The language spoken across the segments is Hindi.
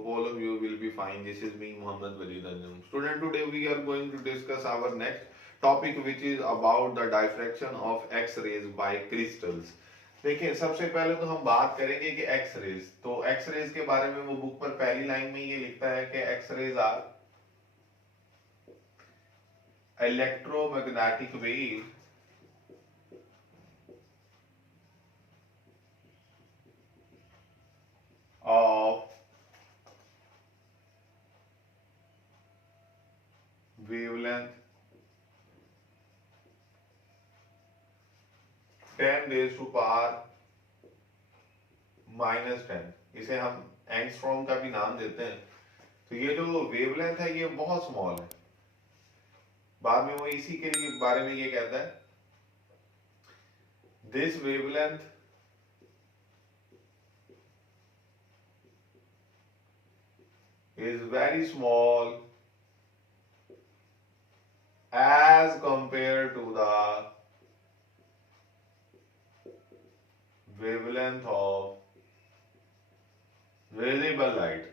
hope all of you will be fine. This is me, Muhammad Walid Anjum. Student, today we are going to discuss our next topic, which is about the diffraction of X-rays by crystals. देखिए, सबसे पहले तो हम बात करेंगे कि एक्स रेज। तो एक्स रेज के बारे में वो बुक पर पहली लाइन में ये लिखता है कि x rays are electromagnetic wave of wavelength 10 raised to power -10। इसे हम एंगस्ट्रॉम का भी नाम देते हैं। तो ये जो वेवलेंथ है ये बहुत स्मॉल है। बाद में वो इसी के लिए बारे में ये कहता है, this wavelength is very small as compared to the wavelength of visible light।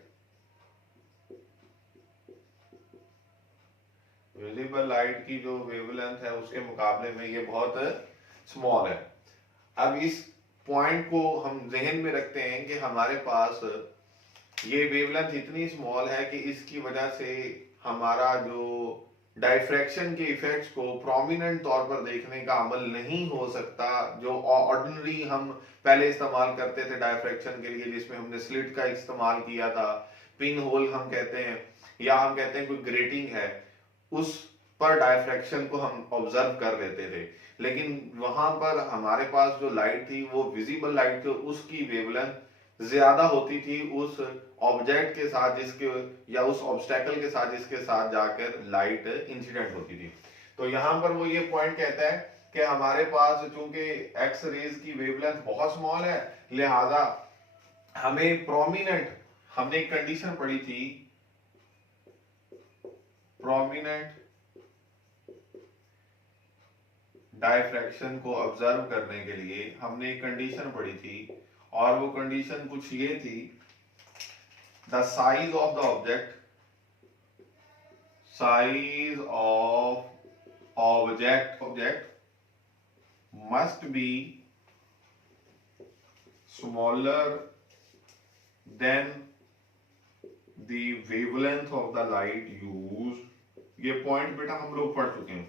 Visible light की जो वेवलेंथ है उसके मुकाबले में ये बहुत स्मॉल है। अब इस पॉइंट को हम जहन में रखते हैं कि हमारे पास ये वेवलेंथ इतनी स्मॉल है कि इसकी वजह से हमारा जो डायफ्रैक्शन के इफेक्ट्स को प्रोमिनेंट तौर पर देखने का अमल नहीं हो सकता, जो ऑर्डिनरी हम पहले इस्तेमाल करते थे डायफ्रैक्शन के लिए, जिसमें हमने स्लिट का इस्तेमाल किया था, पिन होल हम कहते हैं, या हम कहते हैं कोई ग्रेटिंग है, उस पर डायफ्रैक्शन को हम ऑब्जर्व कर लेते थे। लेकिन वहां पर हमारे पास जो लाइट थी वो विजिबल लाइट थी, उसकी वेवलेंथ ज्यादा होती थी उस ऑब्जेक्ट के साथ जिसके, या उस ऑब्स्टेकल के साथ जिसके साथ जाकर लाइट इंसिडेंट होती थी। तो यहां पर वो ये पॉइंट कहता है कि हमारे पास चूंकि एक्स रेज की वेवलेंथ बहुत स्मॉल है, लिहाजा हमें प्रोमिनेंट, हमने एक कंडीशन पढ़ी थी प्रोमिनेंट डायफ्रैक्शन को ऑब्जर्व करने के लिए हमने एक कंडीशन पढ़ी थी, और वो कंडीशन कुछ ये थी, the size of the object, size of object must be smaller than the wavelength of the light use. ये पॉइंट बेटा हम लोग पढ़ चुके हैं।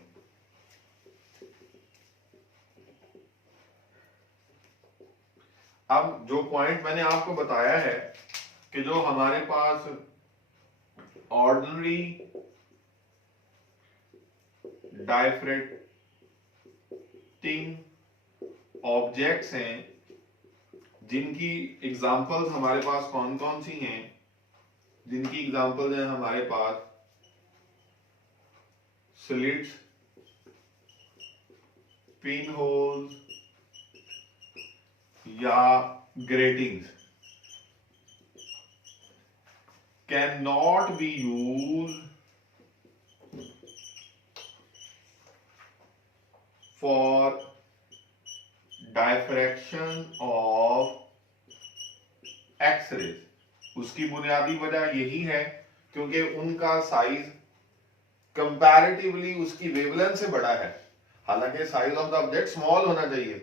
अब जो पॉइंट मैंने आपको बताया है कि जो हमारे पास ऑर्डिनरी डायफ्रैक्टिंग ऑब्जेक्ट्स हैं, जिनकी एग्जांपल्स हमारे पास कौन कौन सी हैं, जिनकी एग्जांपल्स हैं हमारे पास स्लिट्स, पिन होल्स या gratings, can not be use for diffraction of X-rays. उसकी बुनियादी वजह यही है क्योंकि उनका साइज कंपैरेटिवली उसकी वेवलेंथ से बड़ा है। हालांकि size of the object small होना चाहिए,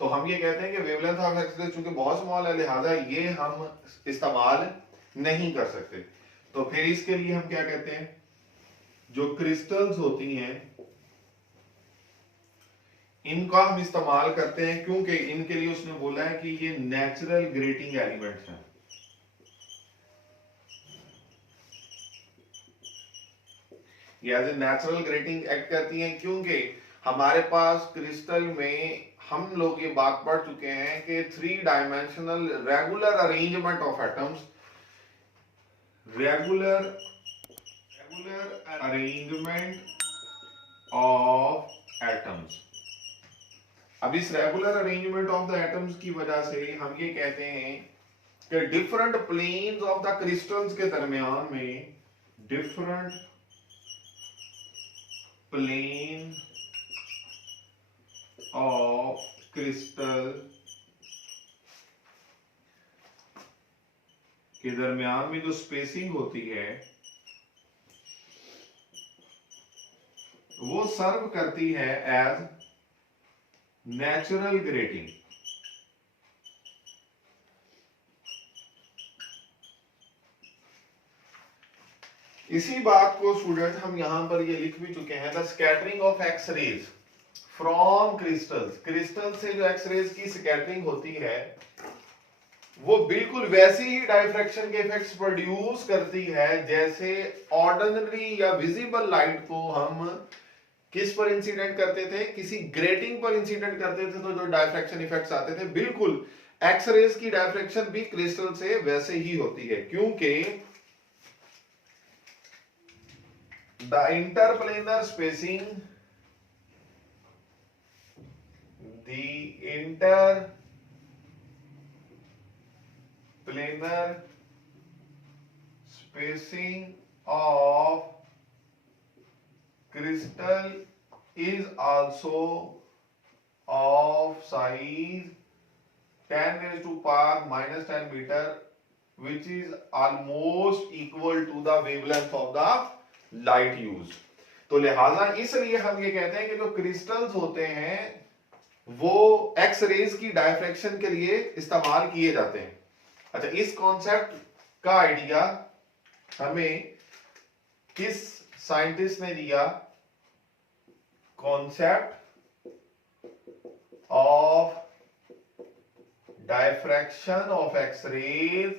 तो हम ये कहते हैं कि वेवलेंथ ऑफ एक्स-रेज चूंकि बहुत स्मॉल है, लिहाजा ये हम इस्तेमाल नहीं कर सकते। तो फिर इसके लिए हम क्या कहते हैं, जो क्रिस्टल्स होती हैं इनका हम इस्तेमाल करते हैं, क्योंकि इनके लिए उसने बोला है कि ये नेचुरल ग्रेटिंग एलिमेंट्स हैं। ये as a natural grating act करती हैं, क्योंकि हमारे पास क्रिस्टल में हम लोग ये बात पढ़ चुके हैं कि 3 dimensional regular arrangement of atoms, regular arrangement of atoms. अब इस regular arrangement of the atoms की वजह से हम ये कहते हैं कि different planes of the crystals के दरमियान में, डिफरेंट प्लेन ऑफ क्रिस्टल के दरमियान में जो स्पेसिंग होती है वो सर्व करती है एज नेचुरल ग्रेटिंग। इसी बात को स्टूडेंट हम यहां पर ये लिख भी चुके हैं, the scattering of x rays from crystals. Crystal से जो एक्स रेज की स्कैटरिंग होती है वो बिल्कुल वैसी ही डायफ्रैक्शन के इफेक्ट्स प्रोड्यूस करती है जैसे ऑर्डिनरी या विजिबल लाइट को हम किस पर इंसिडेंट करते थे, किसी ग्रेटिंग पर इंसिडेंट करते थे तो जो डायफ्रैक्शन इफेक्ट्स आते थे, बिल्कुल एक्स रेज की डायफ्रैक्शन भी क्रिस्टल से वैसे ही होती है, क्योंकि the interplanar spacing planar spacing of crystal is also of size 10 raised to power minus 10 meter, which is almost equal to the wavelength of the light used। तो लिहाजा इसलिए हम ये कहते हैं कि जो क्रिस्टल्स होते हैं वो एक्स रेज की डायफ्रैक्शन के लिए इस्तेमाल किए जाते हैं। अच्छा, इस कॉन्सेप्ट का आइडिया हमें किस साइंटिस्ट ने दिया? Concept of diffraction of x rays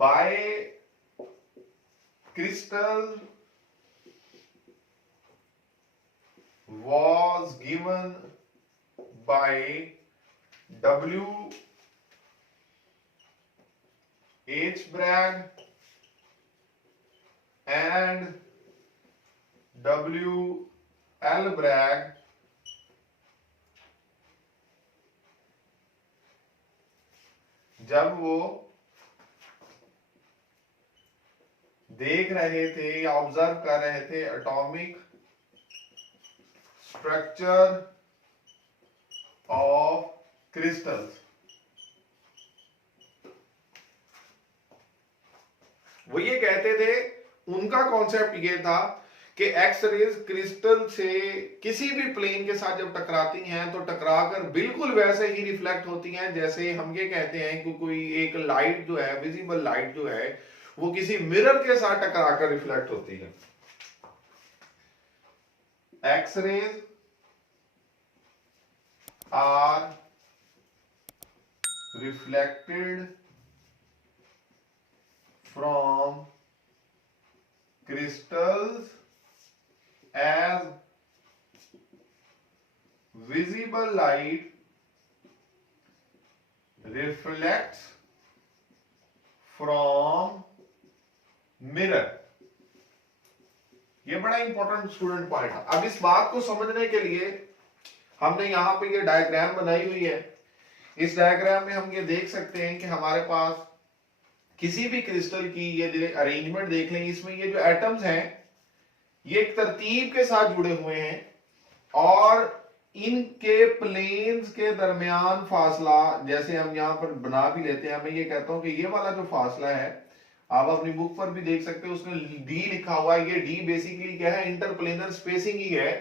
by crystal was given by W. H. Bragg and W. L. Bragg जब वो देख रहे थे या ऑब्जर्व कर रहे थे एटॉमिक स्ट्रक्चर ऑफ क्रिस्टल्स। वो ये कहते थे, उनका कॉन्सेप्ट ये था कि एक्स रेज क्रिस्टल से किसी भी प्लेन के साथ जब टकराती हैं तो टकराकर बिल्कुल वैसे ही रिफ्लेक्ट होती हैं जैसे हम ये कहते हैं कि कोई एक लाइट जो है, विजिबल लाइट जो है, वो किसी मिरर के साथ टकराकर रिफ्लेक्ट होती है। X rays are reflected from crystals as visible light reflects from mirror। ये बड़ा इंपॉर्टेंट स्टूडेंट पॉइंट है। अब इस बात को समझने के लिए हमने यहां पे ये डायग्राम बनाई हुई है। इस डायग्राम में हम ये देख सकते हैं कि हमारे पास किसी भी क्रिस्टल की ये अरेंजमेंट देख लें, इसमें ये जो एटम्स हैं ये एक तरतीब के साथ जुड़े हुए हैं और इनके प्लेन्स के दरमियान फासला, जैसे हम यहां पर बना भी लेते हैं, मैं ये कहता हूं कि ये वाला जो फासला है आप अपनी बुक पर भी देख सकते हो, उसमें डी लिखा हुआ है। ये डी बेसिकली क्या है? इंटरप्लेनर स्पेसिंग ही है,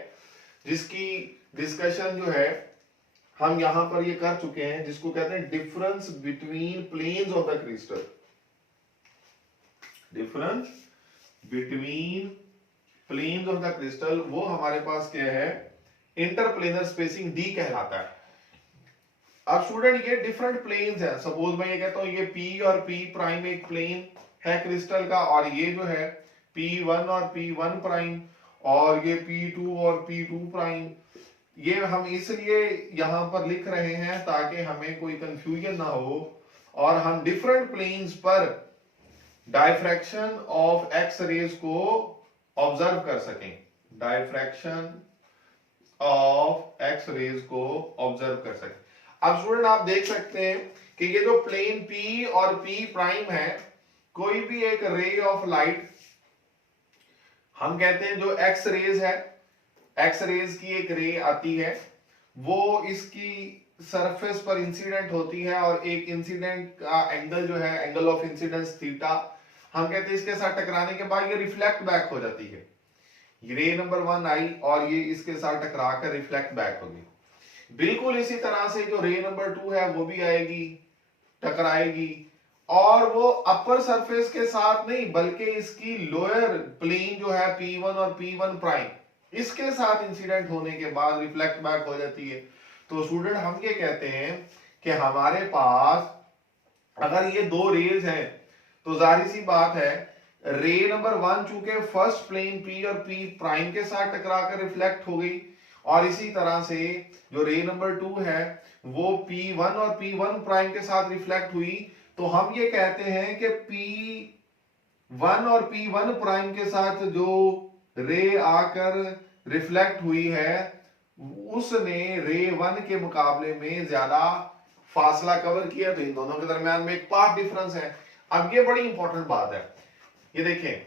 जिसकी डिस्कशन जो है हम यहां पर ये कर चुके हैं, जिसको कहते हैं difference between planes of the crystal. Difference between planes of the crystal, वो हमारे पास क्या है? इंटरप्लेनर स्पेसिंग डी कहलाता है। अब स्टूडेंट ये डिफरेंट प्लेन्स है। सपोज मैं ये कहता हूं ये P और P प्राइम एक प्लेन है क्रिस्टल का, और ये जो है P1 और P1 प्राइम, और ये P2 और P2 प्राइम। ये हम इसलिए यहां पर लिख रहे हैं ताकि हमें कोई कंफ्यूजन ना हो और हम डिफरेंट प्लेन्स पर डायफ्रैक्शन ऑफ एक्स रेज को ऑब्जर्व कर सकें। डायफ्रैक्शन ऑफ एक्स रेज को ऑब्जर्व कर सकें। अब स्टूडेंट आप देख सकते हैं कि ये जो प्लेन P और P प्राइम है, कोई भी एक रे ऑफ लाइट, हम कहते हैं जो एक्स रेज है, एक्स रेज की एक रे आती है, वो इसकी सरफेस पर इंसिडेंट होती है और एक इंसिडेंट का एंगल जो है, एंगल ऑफ इंसिडेंस थीटा, हम कहते हैं इसके साथ टकराने के बाद ये रिफ्लेक्ट बैक हो जाती है। रे नंबर 1 आई और ये इसके साथ टकरा कर रिफ्लेक्ट बैक होगी। बिल्कुल इसी तरह से जो रे नंबर 2 है वो भी आएगी, टकराएगी, और वो अपर सरफेस के साथ नहीं बल्कि इसकी लोअर प्लेन जो है P1 और P1 प्राइम, इसके साथ इंसिडेंट होने के बाद रिफ्लेक्ट बैक हो जाती है। तो स्टूडेंट हम ये कहते हैं कि हमारे पास अगर ये दो रेज हैं तो जाहिर सी बात है रे नंबर 1 चूंकि फर्स्ट प्लेन P और P प्राइम के साथ टकरा कर रिफ्लेक्ट हो गई, और इसी तरह से जो रे नंबर 2 है वो P1 और P1 प्राइम के साथ रिफ्लेक्ट हुई, तो हम ये कहते हैं कि P1 और P1 प्राइम के साथ जो रे आकर रिफ्लेक्ट हुई है उसने रे 1 के मुकाबले में ज्यादा फासला कवर किया, तो इन दोनों के दरमियान में एक पाथ डिफरेंस है। अब ये बड़ी इंपॉर्टेंट बात है, ये देखें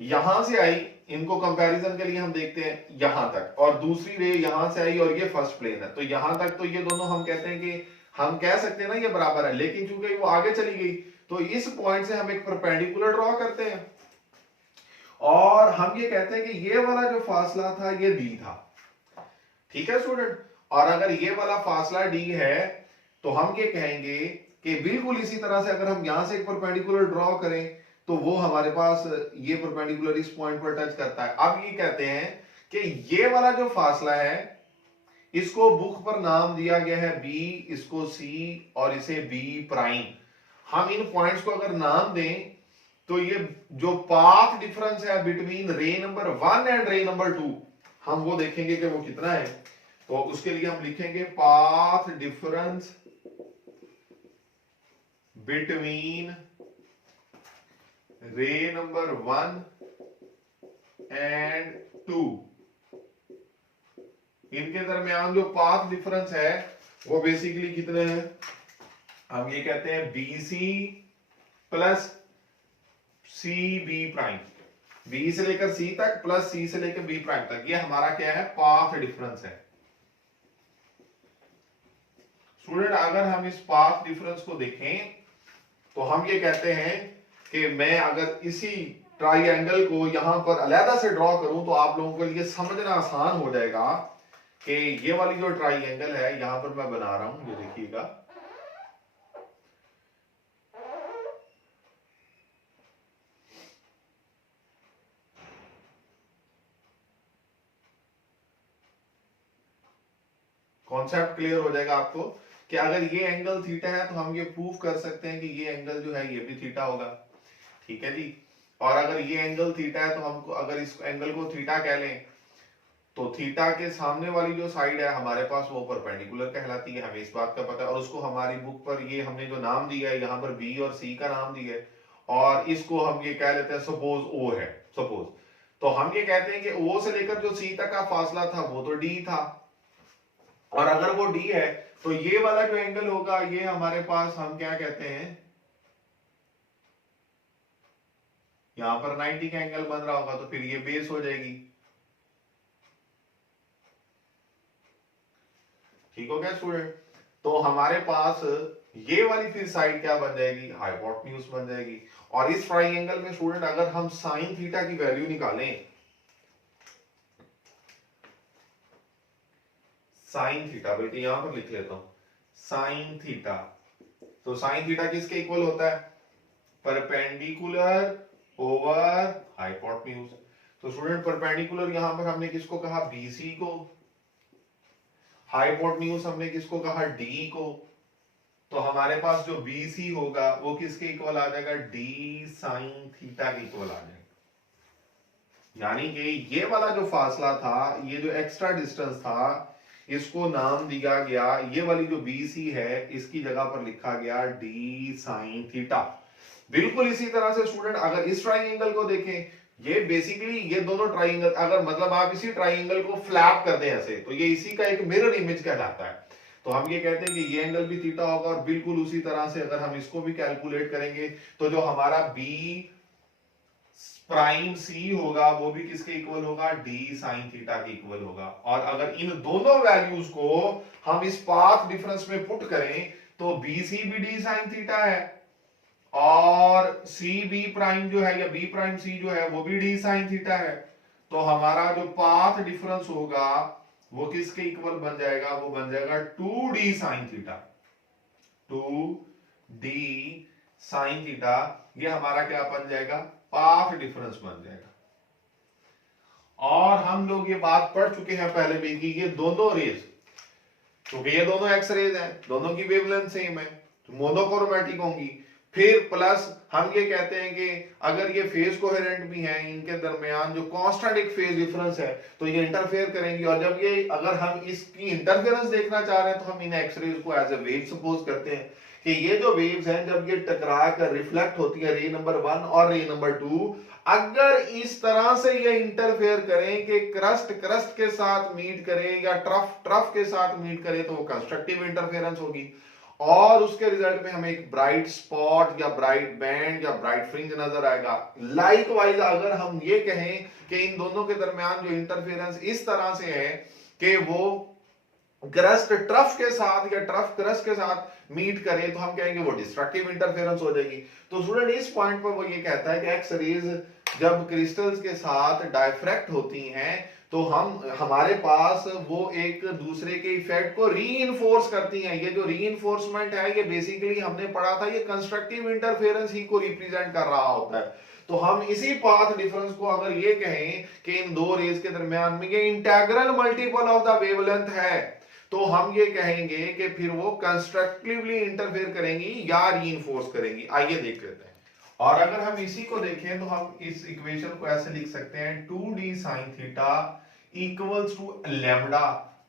यहां से आई, इनको कंपैरिजन के लिए हम देखते हैं यहां तक, और दूसरी रे यहां से आई और ये फर्स्ट प्लेन है, तो यहां तक तो ये दोनों हम कहते हैं कि हम कह सकते हैं ना ये बराबर है, लेकिन चूंकि वो आगे चली गई तो इस पॉइंट से हम एक परपेंडिकुलर ड्रॉ करते हैं और हम ये कहते हैं कि ये वाला जो फासला था ये डी था। ठीक है स्टूडेंट, और अगर ये वाला फासला डी है तो हम ये कहेंगे कि बिल्कुल इसी तरह से अगर हम यहां से एक परपेंडिकुलर ड्रॉ करें तो वो हमारे पास ये परपेंडिकुलर इस पॉइंट पर टच करता है। अब ये कहते हैं कि ये वाला जो फासला है इसको बुक पर नाम दिया गया है बी, इसको सी और इसे बी प्राइम। हम इन पॉइंट्स को अगर नाम दें तो ये जो पाथ डिफरेंस है बिटवीन रे नंबर 1 एंड रे नंबर 2 हम वो देखेंगे कि वो कितना है। तो उसके लिए हम लिखेंगे पाथ डिफरेंस बिटवीन रे नंबर 1 एंड 2, इनके दरमियान जो पाथ डिफरेंस है वो बेसिकली कितने हैं, हम ये कहते हैं BC plus CB prime, B से लेकर C तक प्लस C से लेकर B प्राइम तक, ये हमारा क्या है, पाथ डिफरेंस है। स्टूडेंट अगर हम इस पाथ डिफरेंस को देखें तो हम ये कहते हैं कि मैं अगर इसी ट्राइएंगल को यहां पर अलहदा से ड्रॉ करूं तो आप लोगों के लिए समझना आसान हो जाएगा कि ये वाली जो ट्राइएंगल है यहां पर मैं बना रहा हूं, ये देखिएगा, कॉन्सेप्ट क्लियर हो जाएगा आपको कि अगर ये एंगल थीटा है तो हम ये प्रूव कर सकते हैं कि ये एंगल जो है ये भी थीटा होगा। ठीक है जी, और अगर ये एंगल थीटा है तो हमको अगर इस एंगल को थीटा कह लें तो थीटा के सामने वाली जो साइड है हमारे पास वो परपेंडिकुलर कहलाती है, हमें इस बात का पता है, और उसको हमारी बुक पर ये हमने जो नाम दिया है यहाँ पर बी और सी का नाम दिया है, और इसको हम ये कह लेते हैं सपोज ओ है, सपोज, तो हम ये कहते हैं कि ओ से लेकर जो सी तक का फासला था वो तो डी था, और अगर वो डी है तो ये वाला जो एंगल होगा ये हमारे पास हम क्या कहते हैं, यहां पर 90 का एंगल बन रहा होगा तो फिर ये बेस हो जाएगी। ठीक हो गया स्टूडेंट, तो हमारे पास ये वाली फिर साइड क्या बन जाएगी, हाइपोटेन्यूज बन जाएगी। और इस ट्राइंगल में स्टूडेंट अगर हम साइन थीटा की वैल्यू निकालें, साइन थीटा, बल्कि यहां पर लिख लेता हूं साइन थीटा, तो साइन थीटा किसके इक्वल होता है, परपेंडिकुलर ओवर हाइपोटेन्यूज। तो स्टूडेंट परपेंडिकुलर यहां पर हमने किसको कहा, BC को, हाइपोटेन्यूज हमने किसको कहा, D को, तो हमारे पास जो BC होगा वो किसके इक्वल आ जाएगा, D साइन थीटा के इक्वल आ जाएगा। यानी कि ये वाला जो फासला था, ये जो एक्स्ट्रा डिस्टेंस था, इसको नाम दिया गया, ये वाली जो BC है इसकी जगह पर लिखा गया D साइन थीटा। बिल्कुल इसी तरह से स्टूडेंट अगर इस ट्राइंगल को देखें, ये बेसिकली ये दोनों ट्राइंगल, अगर मतलब आप इसी ट्राइंगल को फ्लैप कर दें ऐसे, तो ये इसी का एक मिरर इमेज कहलाता है। तो हम ये कहते हैं कि ये एंगल भी थीटा होगा, और बिल्कुल उसी तरह से अगर हम इसको भी कैलकुलेट करेंगे तो जो हमारा B प्राइम सी होगा वो भी किसके इक्वल होगा, डी साइन थीटा के इक्वल होगा। और अगर इन दोनों वैल्यूज को हम इस पाथ डिफरेंस में पुट करें तो बी सी भी डी साइन थीटा है और सी बी प्राइम जो है या बी प्राइम सी जो है वो भी डी साइन थीटा है। तो हमारा जो पाथ डिफरेंस होगा वो किसके इक्वल बन जाएगा, वो बन जाएगा 2d sine theta, 2d sine theta. ये हमारा क्या बन जाएगा, पाथ डिफरेंस बन जाएगा। और हम लोग ये बात पढ़ चुके हैं पहले भी कि ये दोनों रेज, क्योंकि ये दोनों एक्स रेज हैं, दोनों की वेवलेंथ सेम है तो मोनोक्रोमैटिक होंगी। फिर प्लस हम ये कहते हैं कि अगर ये फेज कोहेरेंट भी हैं, इनके दरमियान जो कांस्टेंट एक फेज डिफरेंस है तो ये इंटरफेयर करेंगी। और जब ये अगर हम इसकी इंटरफेरेंस देखना चाह रहे हैं तो हम इन एक्सरेज को एज ए वेव सपोज करते हैं कि ये जो वेव्स हैं जब ये टकरा कर रिफ्लेक्ट होती है रे नंबर 1 और रे नंबर 2, अगर इस तरह से ये इंटरफेयर करें कि क्रस्ट क्रस्ट के साथ मीट करे या ट्रफ ट्रफ के साथ मीट करे तो वो कंस्ट्रक्टिव इंटरफेरेंस होगी और उसके रिजल्ट में हमें एक ब्राइट स्पॉट या ब्राइट बैंड या ब्राइट फ्रिंज नजर आएगा। लाइकवाइज अगर हम ये कहें कि इन दोनों के दरमियान जो इंटरफेरेंस इस तरह से है कि वो क्रस्ट ट्रफ के साथ या ट्रफ क्रस्ट के साथ मीट करे तो हम कहेंगे वो डिस्ट्रक्टिव इंटरफेरेंस हो जाएगी। तो स्टूडेंट इस पॉइंट पर वो ये कहता है कि एक्स रेज जब क्रिस्टल्स के साथ डायफ्रैक्ट होती हैं तो हमारे पास वो एक दूसरे के इफेक्ट को रीइंफोर्स करती हैं। ये जो रीइंफोर्समेंट है ये बेसिकली हमने पढ़ा था, ये कंस्ट्रक्टिव इंटरफेरेंस ही को रिप्रेजेंट कर रहा होता है। तो हम इसी पाथ डिफरेंस को अगर ये कहें कि इन दो रेज के दरमियान में ये integral multiple of the wavelength है तो हम ये कहेंगे कि फिर वो कंस्ट्रक्टिवली इंटरफेयर करेंगी या रीइंफोर्स करेंगी। आइए देख लेते हैं। और अगर हम इसी को देखें तो हम इस इक्वेशन को ऐसे लिख सकते हैं 2d sin theta equals to lambda.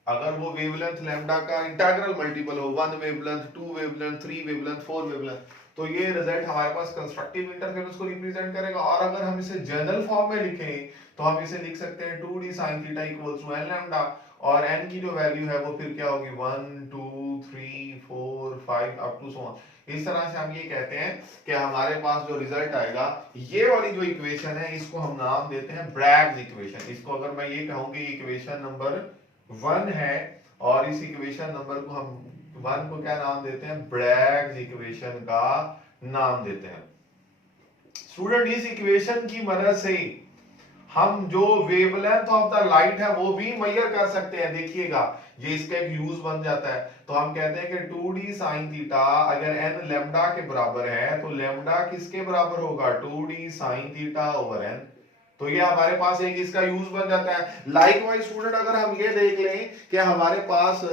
अगर वो वेवलेंथ लैम्डा का इंटीग्रल मल्टीपल हो, 1 वेवलेंथ, 2 वेवलेंथ, 3 वेवलेंथ, 4 वेवलेंथ, तो ये रिजल्ट हमारे पास कंस्ट्रक्टिव इंटरफेरेंस को रिप्रेजेंट करेगा। और अगर हम इसे जनरल फॉर्म में लिखें तो हम इसे लिख सकते हैं 2d sin theta equals to n lambda और n की जो वैल्यू है वो फिर क्या होगी 1 2 3 4 5 अप टू सो ऑन। इस तरह से हम ये कहते हैं कि हमारे पास जो रिजल्ट आएगा, ये वाली जो इक्वेशन है इसको हम नाम देते हैं ब्रैग्स इक्वेशन। इसको अगर मैं ये कहूं कि इक्वेशन नंबर 1 है और इस इक्वेशन नंबर को हम 1 को क्या नाम देते हैं, ब्रैग्स इक्वेशन का नाम देते हैं। स्टूडेंट इस इक्वेशन की मदद से हम जो वेवलेंथ ऑफ द लाइट है वो भी मेजर कर सकते हैं। देखिएगा ये इसका एक यूज बन जाता है। तो हम कहते हैं कि 2d sin थीटा अगर n लैम्डा के बराबर है तो लैम्डा किसके बराबर होगा, 2d sin theta over n। तो ये हमारे पास एक इसका यूज बन जाता है। लाइकवाइज स्टूडेंट अगर हम ये देख लें कि हमारे पास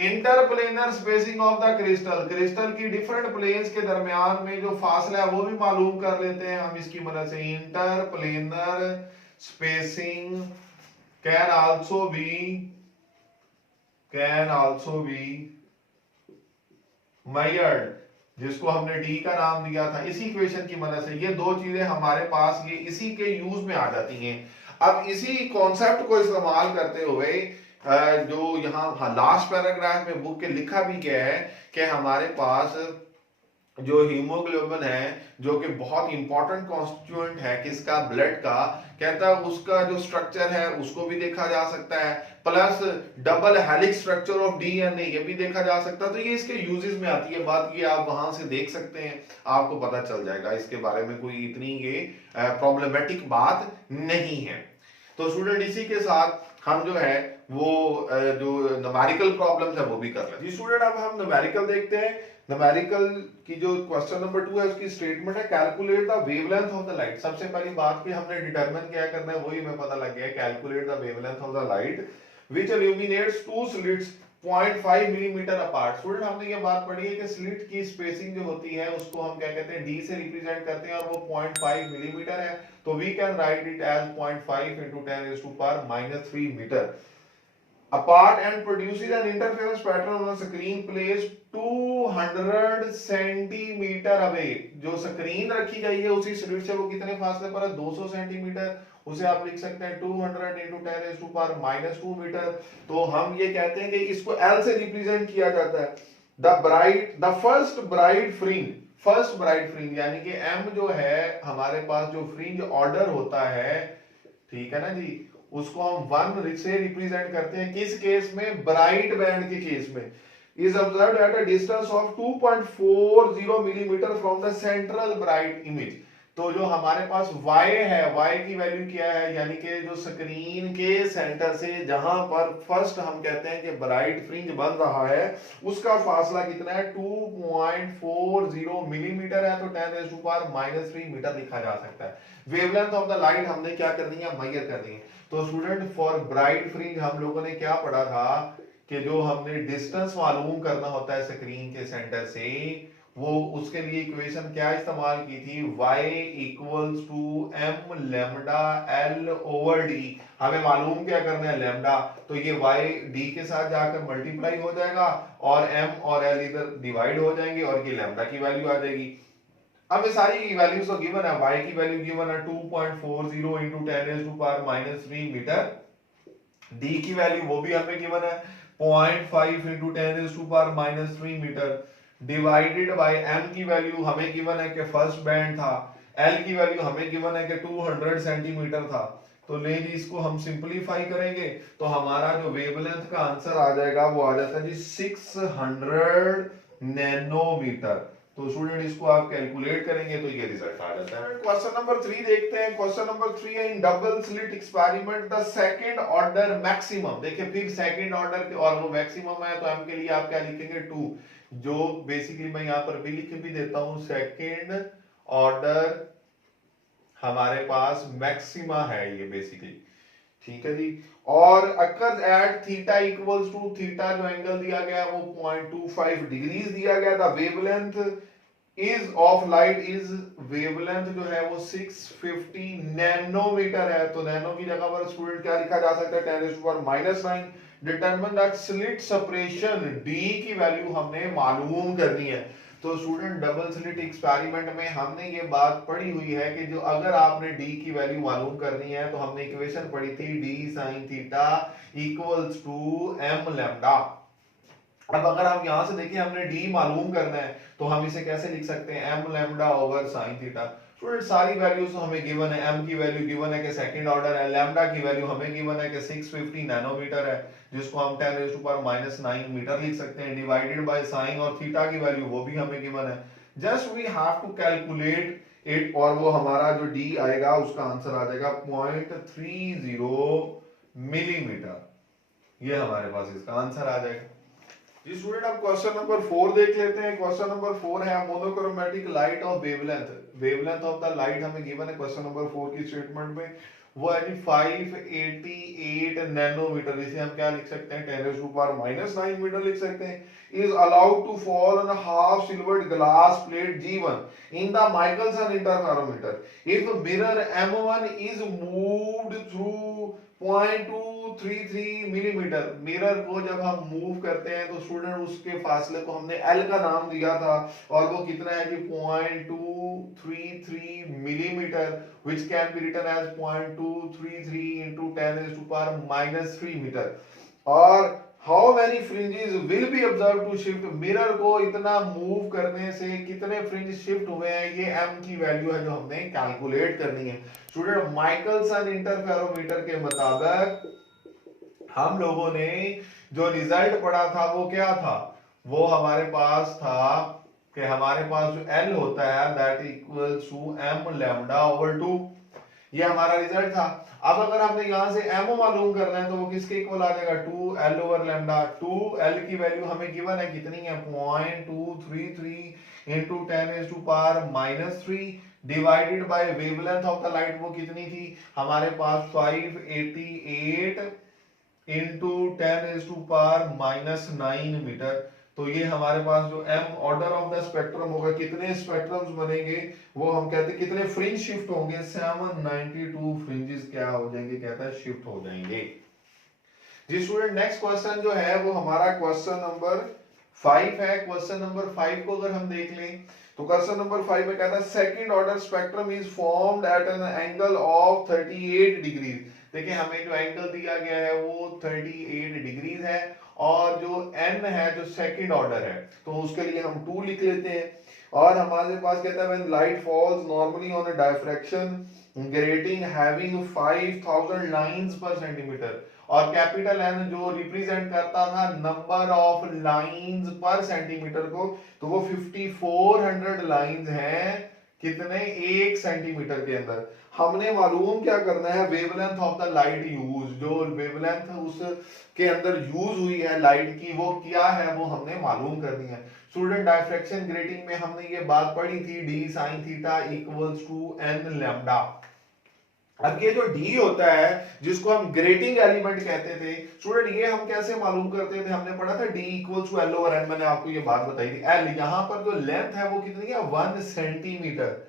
interplanar spacing of the crystal, crystal की डिफरेंट प्लेन्स के दरमियान में जो फासला है वो भी मालूम कर लेते हैं हम इसकी मदद से। Interplanar spacing can also be measured, जिसको हमने d का नाम दिया था इसी इक्वेशन की मदद से। ये दो चीजें हमारे पास ये इसी के यूज में आ जाती हैं। अब इसी कॉन्सेप्ट को इस्तेमाल करते हुए जो यहाँ लास्ट पैराग्राफ में बुक के लिखा भी गया है कि हमारे पास जो हीमोग्लोबिन है जो कि बहुत इंपॉर्टेंट कॉन्स्टिट्यूएंट है किसका, ब्लड का, कहता है उसका जो स्ट्रक्चर है उसको भी देखा जा सकता है, plus double helix structure of DNA ये भी देखा जा सकता है। तो ये इसके यूजेस में आती है बात, ये आप वहां से देख सकते हैं, आपको पता चल जाएगा। इसके बारे में कोई इतनी ये प्रॉब्लमेटिक बात नहीं है। तो स्टूडेंट इसी के साथ हम जो है वो जो न्यूमेरिकल प्रॉब्लम्स है वो भी कर लेते हैं। स्टूडेंट अब हम न्यूमेरिकल देखते हैं। न्यूमेरिकल की जो क्वेश्चन नंबर 2 है उसकी स्टेटमेंट है calculate the wavelength of the light. सबसे पहली बात की हमने डिटरमिन क्या करना है वही हमें पता लग गया है, calculate the wavelength of the light which illuminates two slits 0.5 millimetre apart. Student हमने ये बात पढ़ी है कि स्लिट की स्पेसिंग जो होती है उसको हम क्या कहते हैं, d से रिप्रेजेंट करते हैं और वो 0.5 मिलीमीटर है। तो we can write it as 0.5 into 10⁻³ metre apart and produces an interference pattern on a screen placed 200 centimetre away. जो स्क्रीन रखी गई है उसी स्लिट से वो कितने फासले पर है, 200 सेंटीमीटर। उसे आप लिख सकते हैं 200 into 10⁻² मीटर। तो हम ये कहते हैं कि इसको L से रिप्रेजेंट किया जाता है। The first bright fringe, first bright fringe, यानी कि एम जो है हमारे पास जो फ्रिंज ऑर्डर होता है, ठीक है ना जी, उसको हम 1 से रिप्रेजेंट करते हैं किस केस में, ब्राइट बैंड के केस में। Is observed at a distance of 2.40 millimetre from the central bright image. तो जो हमारे पास y है, y की वैल्यू क्या है, यानी कि जो स्क्रीन के सेंटर से जहां पर फर्स्ट हम कहते हैं कि ब्राइट फ्रिंज बन रहा है, उसका फासला कितना है, 2.40 मिलीमीटर है, तो 10⁻³ मीटर लिखा जा सकता है। वेवलेंथ ऑफ द लाइट हमने क्या करनी है, मेजर करनी है। तो स्टूडेंट फॉर ब्राइट फ्रिंज हम लोगों ने क्या पढ़ा था कि जो हमने डिस्टेंस मालूम करना होता है स्क्रीन के सेंटर से, वो उसके लिए इक्वेशन क्या इस्तेमाल की थी, y equals to m lambda l over d। हमें मालूम क्या करना है, लैम्डा, तो ये y d के साथ जाकर मल्टीप्लाई हो जाएगा और m और l इधर डिवाइड हो जाएंगे और ये लैम्डा की वैल्यू आ जाएगी। अब ये सारी वैल्यूज तो गिवन है, y की वैल्यू गिवन है 2.40 इंटू 10⁻³ मीटर, d की वैल्यू वो भी हमें गिवन है 0.5 into 10⁻³ metre, divided by m की वैल्यू हमें गिवन है कि फर्स्ट बैंड था, l की वैल्यू हमें गिवन है कि 200 सेंटीमीटर था। तो ले जी इसको हम सिंपलीफाई करेंगे तो हमारा जो वेवलेंथ का आंसर आ जाएगा वो आ जाता है जी 600 नैनोमीटर। तो स्टूडेंट इसको आप कैलकुलेट करेंगे तो ये रिजल्ट आ जाता है। क्वेश्चन नंबर 3 देखते हैं। क्वेश्चन नंबर 3 है, in double slit experiment the second order maximum. देखिए फिर सेकंड ऑर्डर के और वो मैक्सिमम है, तो हम के लिए आप क्या लिखेंगे 2, जो बेसिकली मैं यहां पर भी लिख भी देता हूं, सेकंड ऑर्डर हमारे पास मैक्सिमा है ये बेसिकली, ठीक है जी। और occurs at theta equals to, theta जो एंगल दिया गया है वो 0.25 डिग्रीज दिया गया था। Wavelength is of light is, wavelength जो है वो 650 नैनोमीटर है। तो नैनो की जगह पर स्टूडेंट क्या लिखा जा सकता है, 10⁻⁹। Determine that slit separation, D की वैल्यू हमने मालूम करनी है। तो स्टूडेंट डबल स्लिट एक्सपेरिमेंट में हमने ये बात पढ़ी हुई है कि जो अगर आपने डी की वैल्यू मालूम करनी है तो हमने इक्वेशन पढ़ी थी d sine theta equals to m lambda. अब अगर हम यहां से देखिए हमने डी मालूम करना है तो हम इसे कैसे लिख सकते हैं, m lambda over sine theta. Student सारी वैल्यूज तो हमें गिवन है, m की वैल्यू गिवन है कि सेकंड ऑर्डर है, लैम्डा की वैल्यू हमें गिवन है कि 650 नैनोमीटर है, जिसको हम 10⁻⁹ मीटर लिख सकते हैं, डिवाइडेड बाय साइन, और थीटा की वैल्यू वो भी हमें गिवन है। Just we have to calculate it, और वो हमारा जो डी आएगा उसका आंसर आ जाएगा 0.30 मिलीमीटर। ये हमारे पास इसका आंसर आ जाएगा जी। स्टूडेंट अब क्वेश्चन नंबर 4 देख लेते हैं। क्वेश्चन नंबर 4 है monochromatic light of wavelength. Wavelength of the light हमें गिवन है क्वेश्चन नंबर 4 की स्टेटमेंट में, वो है जी 588 नैनोमीटर। इसे हम क्या लिख सकते हैं, 10⁻⁹ मीटर लिख सकते हैं। Is allowed to fall on half silvered glass plate G1 in the Michelson interferometer if mirror M1 is moved through 0.233 millimetre. Mirror को जब हम मूव करते हैं तो स्टूडेंट उसके फासले को हमने L का नाम दिया था, और वो कितना है कि 0.233 millimetre, which can be written as 0.233 into 10⁻⁻³ metre. और how many fringes will be observe to shift, mirror को इतना मूव करने से कितने फ्रिंज शिफ्ट हुए हैं, ये m की वैल्यू है जो हमने कैलकुलेट करनी है। स्टूडेंट माइकलसन इंटरफेरोमीटर के मुताबिक हम लोगों ने जो रिजल्ट पढ़ा था वो क्या था, वो हमारे पास था कि हमारे पास जो L होता है that equals to m lambda over 2, ये हमारा रिजल्ट था। अब अगर हमने यहां से m मालूम करना है तो वो किसके इक्वल आ जाएगा, 2l ओवर लैम्डा। 2l की वैल्यू हमें गिवन है कितनी है, 0.233 into 10⁻⁻³ divided by wavelength of the light, वो कितनी थी हमारे पास 588 इंटू 10⁻⁻⁹ मीटर। तो ये हमारे पास जो m order of the spectrum होगा, कितने स्पेक्ट्रम्स बनेंगे, वो हम कहते हैं कितने फ्रिंज शिफ्ट होंगे, 792 फ्रिंजेस क्या हो जाएंगे, कहता है शिफ्ट हो जाएंगे जी। स्टूडेंट नेक्स्ट क्वेश्चन जो है वो हमारा क्वेश्चन नंबर 5 है। क्वेश्चन नंबर 5 को अगर हम देख लें तो क्वेश्चन नंबर 5 में कहता है second order spectrum is formed at an angle of 38 degrees. देखिए हमें जो एंगल दिया गया है वो 38 डिग्रीज है, और जो n है जो सेकंड ऑर्डर है तो उसके लिए हम 2 लिख लेते हैं। और हमारे पास कहता है when light falls normally on a diffraction grating having 5000 lines per centimetre, और कैपिटल एन जो रिप्रेजेंट करता था number of lines per centimetre को, तो वो 5400 लाइंस हैं कितने, 1 सेंटीमीटर के अंदर। हमने मालूम क्या करना है, wavelength of the light use, जो वेवलेंथ उस के अंदर यूज हुई है लाइट की वो क्या है वो हमने मालूम करनी है। स्टूडेंट डायफ्रैक्शन ग्रेटिंग में हमने ये बात पढ़ी थी d sine theta equals to n lambda. अब ये जो डी होता है जिसको हम ग्रेटिंग एलिमेंट कहते थे स्टूडेंट, ये हम कैसे मालूम करते थे, हमने पढ़ा था d equals to l over n, मैंने आपको ये बात बताई थी। एल यहां पर जो लेंथ है वो कितनी है 1 centimetre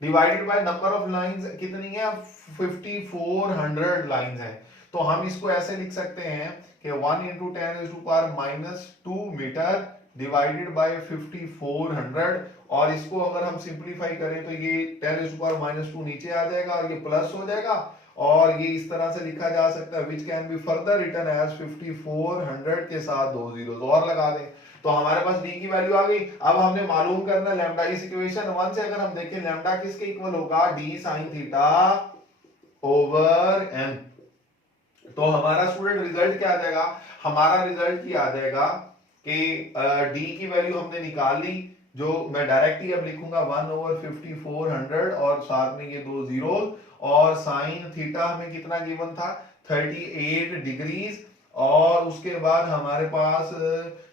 divided by number of lines कितनी है 5400 लाइंस है। तो हम इसको ऐसे लिख सकते हैं कि 1 इंटू 10⁻² मीटर डिवाइडेड बाय 5400, और इसको अगर हम सिंप्लीफाई करें तो ये 10⁻² नीचे आ जाएगा और ये प्लस हो जाएगा, और ये इस तरह से लिखा जा सकता है which can be further written as 5400 के साथ 2 जीरोस और लगा दें, तो हमारे पास डी की वैल्यू आ गई। अब हमने मालूम करना लैम्डा, इस इक्वेशन 1 से अगर हम देखें लैम्डा किसके इक्वल होगा, d sine theta over n. तो हमारा स्टूडेंट रिजल्ट क्या आ जाएगा, हमारा रिजल्ट ये आ जाएगा कि डी की वैल्यू हमने निकाल ली, जो मैं डायरेक्ट ही अब लिखूंगा 1/5400 और साथ में ये 2 जीरो, और साइन थीटा हमें कितना गिवन था 38 डिग्रीज, और उसके बाद हमारे पास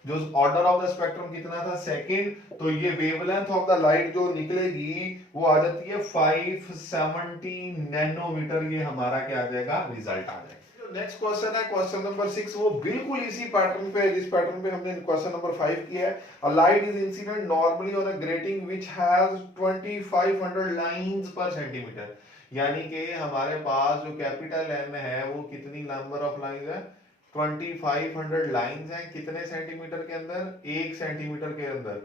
जो ऑर्डर ऑफ द स्पेक्ट्रम कितना था सेकंड, तो ये वेवलेंथ ऑफ द लाइट जो निकलेगी वो आ जाती है 570 नैनोमीटर, ये हमारा क्या आ जाएगा रिजल्ट आ जाएगा। नेक्स्ट क्वेश्चन है क्वेश्चन नंबर 6, वो बिल्कुल इसी पैटर्न पे जिस पैटर्न पे हमने क्वेश्चन नंबर 5 किया है। A light is incident normally on a grating which has 2500 lines per centimetre, यानी कि हमारे पास जो कैपिटल एन है वो कितनी नंबर ऑफ लाइंस है 2500 लाइंस हैं कितने सेंटीमीटर के अंदर, 1 सेंटीमीटर के अंदर।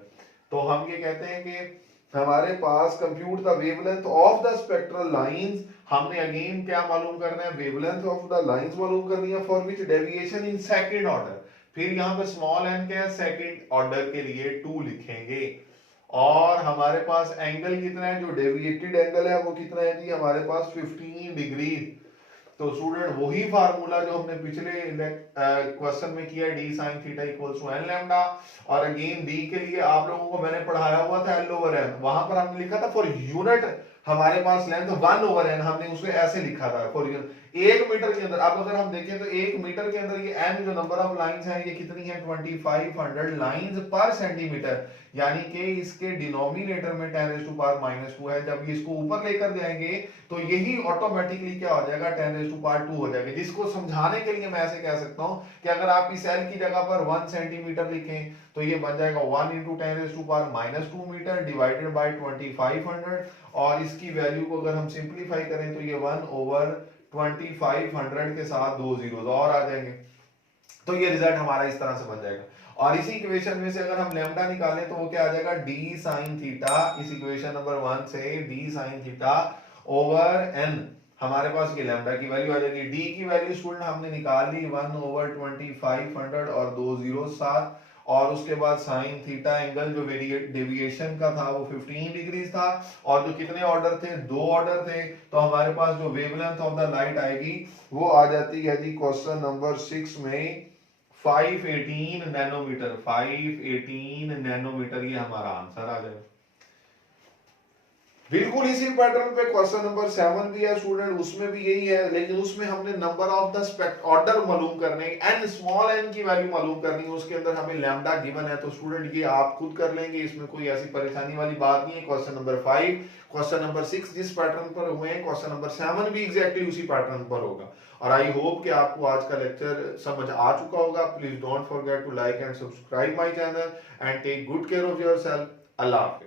तो हम ये कहते हैं कि हमारे पास compute the wavelength of the spectral lines, हमने अगेन क्या मालूम करना है, वेवलेंथ ऑफ द लाइंस मालूम करनी है for which deviation in second order, फिर यहां पे स्मॉल एन क्या है सेकंड ऑर्डर के लिए 2 लिखेंगे, और हमारे पास एंगल कितना है, जो डेविएटेड एंगल है वो कितना है जी हमारे पास 15 डिग्री। तो स्टूडेंट वही फार्मूला जो हमने पिछले क्वेश्चन में किया d sine theta equals to n lambda, और अगेन डी के लिए आप लोगों को मैंने पढ़ाया हुआ था एल ओवर एन, वहां पर हमने लिखा था फॉर यूनिट हमारे पास लेंथ 1 ओवर एन, हमने उसको ऐसे लिखा था फॉर यूनिट 1 मीटर के अंदर। अब अगर हम देखें तो 1 मीटर के अंदर ये एन जो नंबर ऑफ लाइंस है ये कितनी है 2500 लाइंस पर सेंटीमीटर, यानी कि इसके डिनोमिनेटर में 10⁻² है, जब इसको ऊपर लेकर जाएंगे तो यही ऑटोमेटिकली क्या हो जाएगा 10⁻² हो जाएगा, जिसको समझाने के लिए मैं ऐसे कह सकता हूं कि अगर आप इस एल की जगह पर 1 सेंटीमीटर लिखें तो ये बन जाएगा 1 × 10⁻² मीटर डिवाइडेड बाय 2500, और इसकी वैल्यू को अगर हम सिंप्लीफाई करें तो ये 1/2500 के साथ 2 जीरोस और आ जाएंगे, तो ये रिजल्ट हमारा इस तरह से बन जाएगा। और इसी इक्वेशन में से अगर हम लैम्डा निकालें तो वो क्या आ जाएगा डी साइन थीटा, इस इक्वेशन नंबर 1 से d sine theta over n, हमारे पास ये लैम्डा की वैल्यू आ जाएगी। डी की वैल्यू स्टूडेंट हमने निकाल ली 1/2500 और 2 जीरो साथ, और उसके बाद साइन थीटा एंगल जो डेविएशन का था वो 15 डिग्री था, और जो कितने ऑर्डर थे 2 ऑर्डर थे, तो हमारे पास जो वेवलेंथ ऑफ द लाइट आएगी वो आ जाती है जी क्वेश्चन नंबर 6 में 518 नैनोमीटर, 518 नैनोमीटर, ये हमारा आंसर आ जाएगा। बिल्कुल इसी पैटर्न पे क्वेश्चन नंबर 7 भी है स्टूडेंट, उसमें भी यही है, लेकिन उसमें हमने number of the spectral order मालूम करने, एन स्मॉल एन की वैल्यू मालूम करनी है, उसके अंदर हमें लैम्डा गिवन है, तो स्टूडेंट ये आप खुद कर लेंगे, इसमें कोई ऐसी परेशानी वाली बात नहीं है। क्वेश्चन नंबर 5, क्वेश्चन नंबर 6 जिस पैटर्न पर हुए हैं, क्वेश्चन नंबर 7 भी एग्जैक्टली उसी पैटर्न पर होगा। और आई होप कि आपको आज का लेक्चर समझ आ चुका होगा। Please don't forget to like and subscribe my channel and take good care of yourself. अल्लाह हाफिज़।